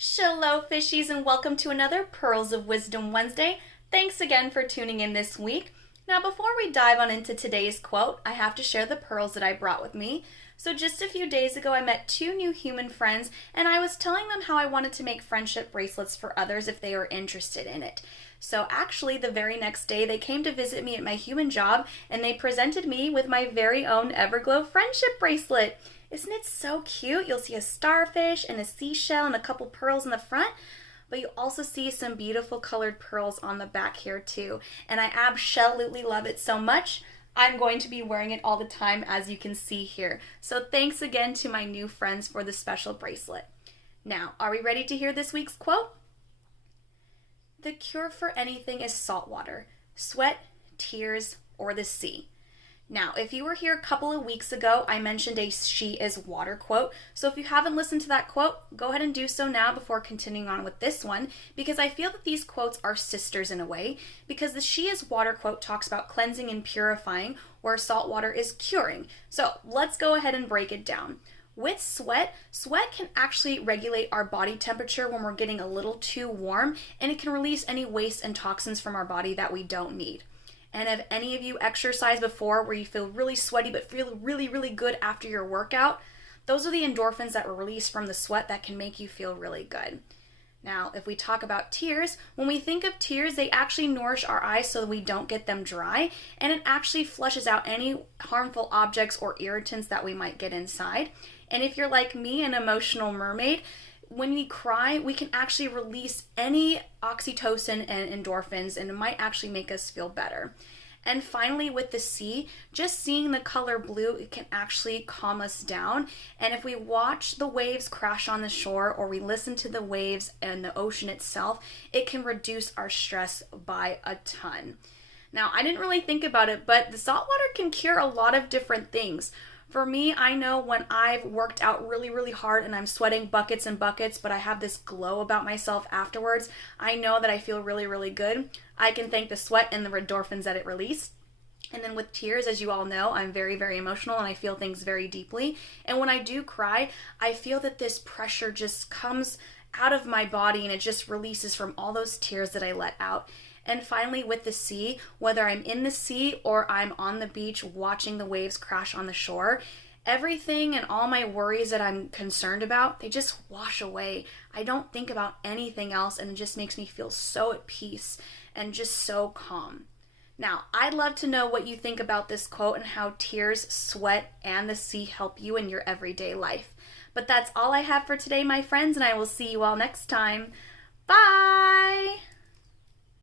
Shalom, fishies, and welcome to another Pearls of Wisdom Wednesday. Thanks again for tuning in this week. Now, before we dive on into today's quote, I have to share the pearls that I brought with me. So just a few days ago, I met two new human friends, and I was telling them how I wanted to make friendship bracelets for others if they were interested in it. So actually, the very next day, they came to visit me at my human job, and they presented me with my very own Everglow friendship bracelet. Isn't it so cute? You'll see a starfish and a seashell and a couple pearls in the front, but you also see some beautiful colored pearls on the back here too. And I absolutely love it so much. I'm going to be wearing it all the time, as you can see here. So thanks again to my new friends for the special bracelet. Now, are we ready to hear this week's quote? The cure for anything is salt water, sweat, tears, or the sea. Now, if you were here a couple of weeks ago, I mentioned a she is water quote. So if you haven't listened to that quote, go ahead and do so now before continuing on with this one, because I feel that these quotes are sisters in a way, because the she is water quote talks about cleansing and purifying, where salt water is curing. So let's go ahead and break it down. With sweat can actually regulate our body temperature when we're getting a little too warm, and it can release any waste and toxins from our body that we don't need. And have any of you exercised before where you feel really sweaty but feel really, really good after your workout? Those are the endorphins that were released from the sweat that can make you feel really good. Now, if we talk about tears, when we think of tears, they actually nourish our eyes so that we don't get them dry, and it actually flushes out any harmful objects or irritants that we might get inside. And if you're like me, an emotional mermaid, when we cry, we can actually release any oxytocin and endorphins, and it might actually make us feel better. And finally, with the sea, just seeing the color blue, it can actually calm us down. And if we watch the waves crash on the shore, or we listen to the waves and the ocean itself, it can reduce our stress by a ton. Now, I didn't really think about it, but the salt water can cure a lot of different things. For me, I know when I've worked out really, really hard and I'm sweating buckets and buckets, but I have this glow about myself afterwards, I know that I feel really, really good. I can thank the sweat and the endorphins that it released. And then with tears, as you all know, I'm very, very emotional and I feel things very deeply. And when I do cry, I feel that this pressure just comes out of my body and it just releases from all those tears that I let out. And finally, with the sea, whether I'm in the sea or I'm on the beach watching the waves crash on the shore, everything and all my worries that I'm concerned about, they just wash away. I don't think about anything else, and it just makes me feel so at peace and just so calm. Now, I'd love to know what you think about this quote and how tears, sweat, and the sea help you in your everyday life. But that's all I have for today, my friends, and I will see you all next time. Bye!